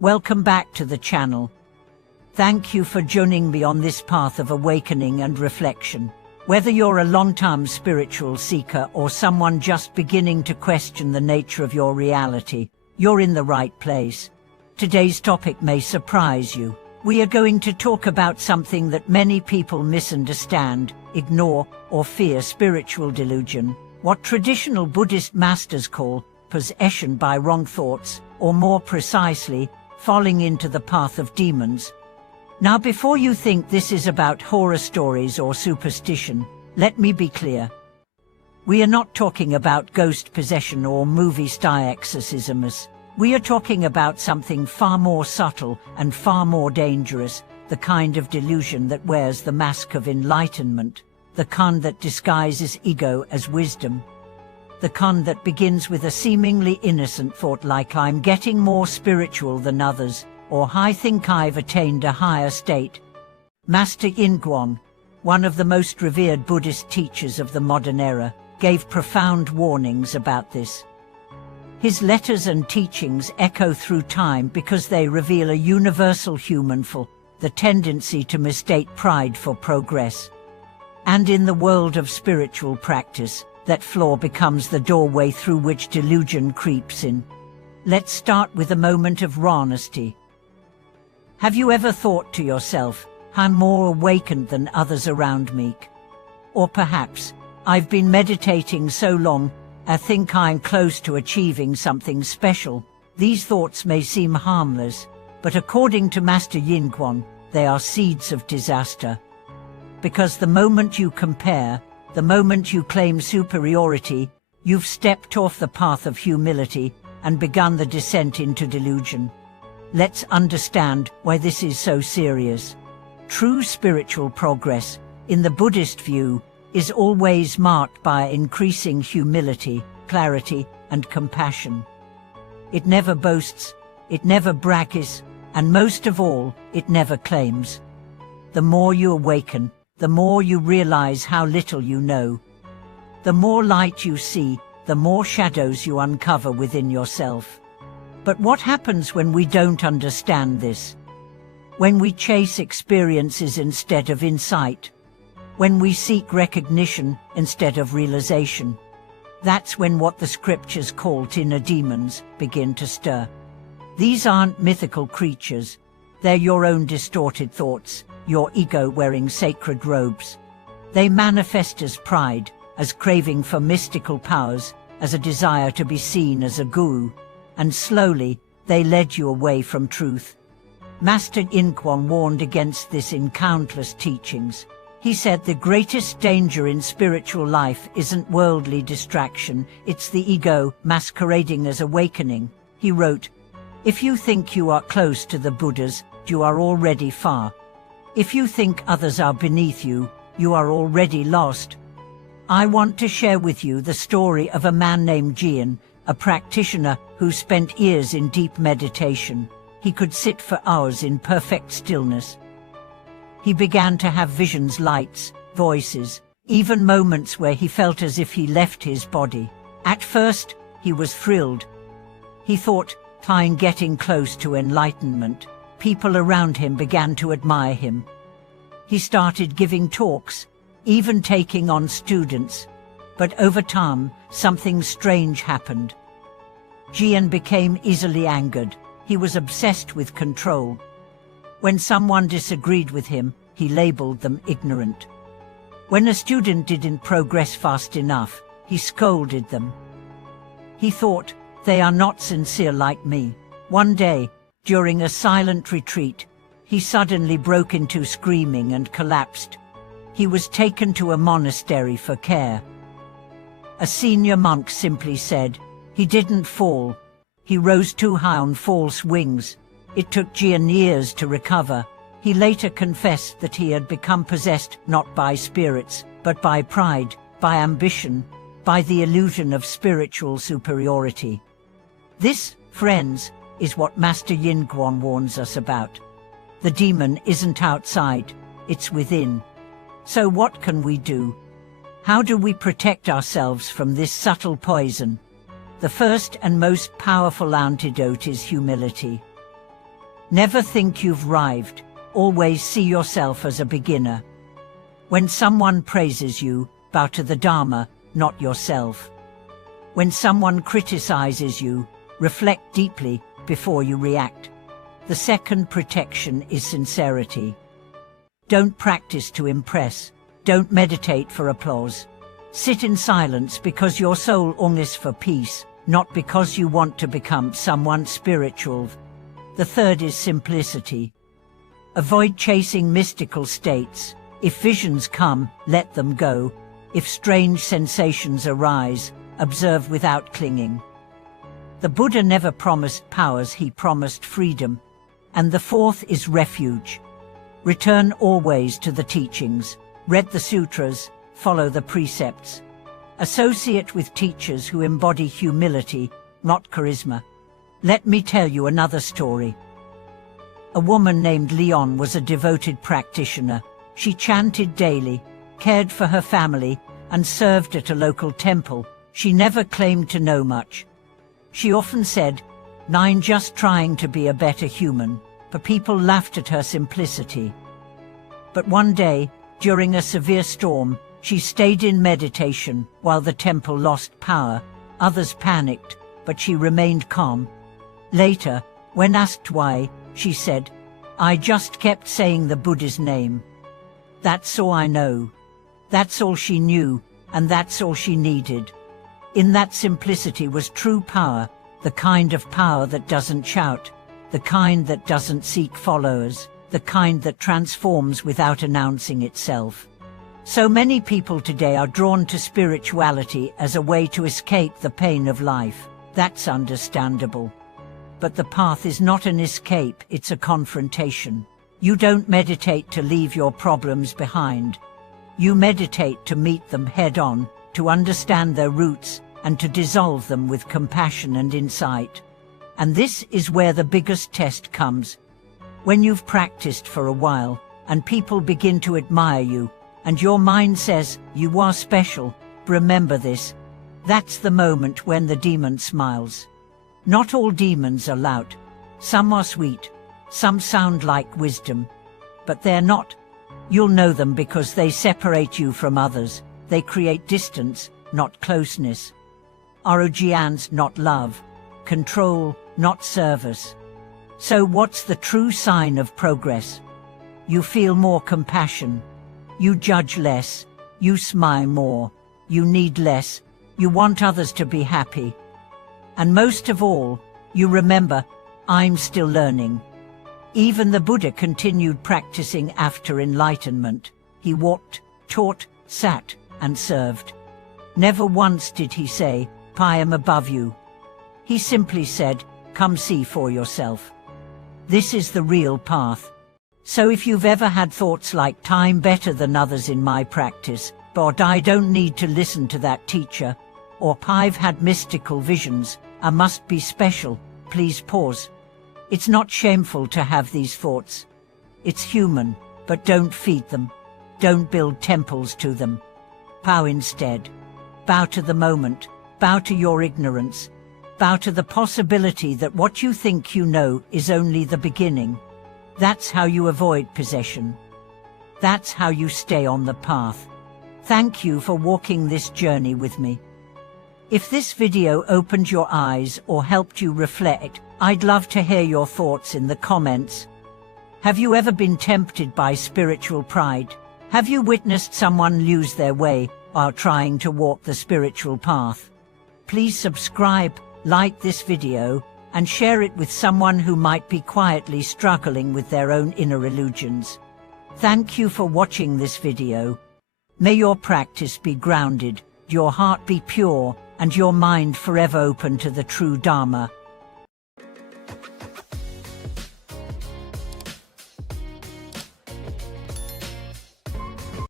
Welcome back to the channel. Thank you for joining me on this path of awakening and reflection. Whether you're a long-term spiritual seeker or someone just beginning to question the nature of your reality, you're in the right place. Today's topic may surprise you. We are going to talk about something that many people misunderstand, ignore, or fear: spiritual delusion, what traditional Buddhist masters call possession by wrong thoughts, or more precisely, falling into the path of demons. Now, before you think this is about horror stories or superstition, let me be clear. We are not talking about ghost possession or movie-style exorcisms. We are talking about something far more subtle and far more dangerous, the kind of delusion that wears the mask of enlightenment, the kind that disguises ego as wisdom, the kind that begins with a seemingly innocent thought like "I'm getting more spiritual than others," or "I think I've attained a higher state." Master Guang, one of the most revered Buddhist teachers of the modern era, gave profound warnings about this. His letters and teachings echo through time because they reveal a universal human flaw, the tendency to mistake pride for progress. And in the world of spiritual practice, that flaw becomes the doorway through which delusion creeps in. Let's start with a moment of raw honesty. Have you ever thought to yourself, "I'm more awakened than others around me"? Or perhaps, "I've been meditating so long, I think I'm close to achieving something special"? These thoughts may seem harmless, but according to Master Guang, they are seeds of disaster. Because the moment you compare, the moment you claim superiority, you've stepped off the path of humility and begun the descent into delusion. Let's understand why this is so serious. True spiritual progress, in the Buddhist view, is always marked by increasing humility, clarity, and compassion. It never boasts, it never brags, and most of all, it never claims. The more you awaken, the more you realize how little you know. The more light you see, the more shadows you uncover within yourself. But what happens when we don't understand this? When we chase experiences instead of insight? When we seek recognition instead of realization? That's when what the scriptures call inner demons begin to stir. These aren't mythical creatures. They're your own distorted thoughts, your ego wearing sacred robes. They manifest as pride, as craving for mystical powers, as a desire to be seen as a guru, and slowly, they led you away from truth. Master Guang warned against this in countless teachings. He said the greatest danger in spiritual life isn't worldly distraction, it's the ego masquerading as awakening. He wrote, "If you think you are close to the Buddhas, you are already far. If you think others are beneath you, you are already lost." I want to share with you the story of a man named Guang, a practitioner who spent years in deep meditation. He could sit for hours in perfect stillness. He began to have visions, lights, voices, even moments where he felt as if he left his body. At first, he was thrilled. He thought, "I'm getting close to enlightenment." People around him began to admire him. He started giving talks, even taking on students. But over time, something strange happened. Guang became easily angered. He was obsessed with control. When someone disagreed with him, he labeled them ignorant. When a student didn't progress fast enough, he scolded them. He thought, "They are not sincere like me." One day, during a silent retreat, he suddenly broke into screaming and collapsed. He was taken to a monastery for care. A senior monk simply said, "He didn't fall. He rose too high on false wings." It took Guang years to recover. He later confessed that he had become possessed not by spirits, but by pride, by ambition, by the illusion of spiritual superiority. This, friends, is what Master Guang warns us about. The demon isn't outside, it's within. So what can we do? How do we protect ourselves from this subtle poison? The first and most powerful antidote is humility. Never think you've arrived. Always see yourself as a beginner. When someone praises you, bow to the Dharma, not yourself. When someone criticizes you, reflect deeply before you react. The second protection is sincerity. Don't practice to impress. Don't meditate for applause. Sit in silence because your soul longs for peace, not because you want to become someone spiritual. The third is simplicity. Avoid chasing mystical states. If visions come, let them go. If strange sensations arise, observe without clinging. The Buddha never promised powers, he promised freedom. And the fourth is refuge. Return always to the teachings. Read the sutras, follow the precepts. Associate with teachers who embody humility, not charisma. Let me tell you another story. A woman named Leon was a devoted practitioner. She chanted daily, cared for her family, and served at a local temple. She never claimed to know much. She often said, "I'm just trying to be a better human," but people laughed at her simplicity. But one day, during a severe storm, she stayed in meditation while the temple lost power. Others panicked, but she remained calm. Later, when asked why, she said, "I just kept saying the Buddha's name. That's all I know." That's all she knew, and that's all she needed. In that simplicity was true power, the kind of power that doesn't shout, the kind that doesn't seek followers, the kind that transforms without announcing itself. So many people today are drawn to spirituality as a way to escape the pain of life. That's understandable. But the path is not an escape, it's a confrontation. You don't meditate to leave your problems behind. You meditate to meet them head-on, to understand their roots, and to dissolve them with compassion and insight. And this is where the biggest test comes. When you've practiced for a while, and people begin to admire you, and your mind says, "You are special," remember this. That's the moment when the demon smiles. Not all demons are loud. Some are sweet. Some sound like wisdom. But they're not. You'll know them because they separate you from others. They create distance, not closeness. Arrogance, not love. Control, not service. So what's the true sign of progress? You feel more compassion. You judge less. You smile more. You need less. You want others to be happy. And most of all, you remember, I'm still learning. Even the Buddha continued practicing after enlightenment. He walked, taught, sat, and served. Never once did he say, "I am above you." He simply said, "Come see for yourself." This is the real path. So if you've ever had thoughts like, "I'm better than others in my practice," but "I don't need to listen to that teacher," or "I've had mystical visions, I must be special," please pause. It's not shameful to have these thoughts. It's human, but don't feed them. Don't build temples to them. Bow instead. Bow to the moment. Bow to your ignorance. Bow to the possibility that what you think you know is only the beginning. That's how you avoid possession. That's how you stay on the path. Thank you for walking this journey with me. If this video opened your eyes or helped you reflect, I'd love to hear your thoughts in the comments. Have you ever been tempted by spiritual pride? Have you witnessed someone lose their way while trying to walk the spiritual path? Please subscribe, like this video, and share it with someone who might be quietly struggling with their own inner illusions. Thank you for watching this video. May your practice be grounded, your heart be pure, and your mind forever open to the true Dharma.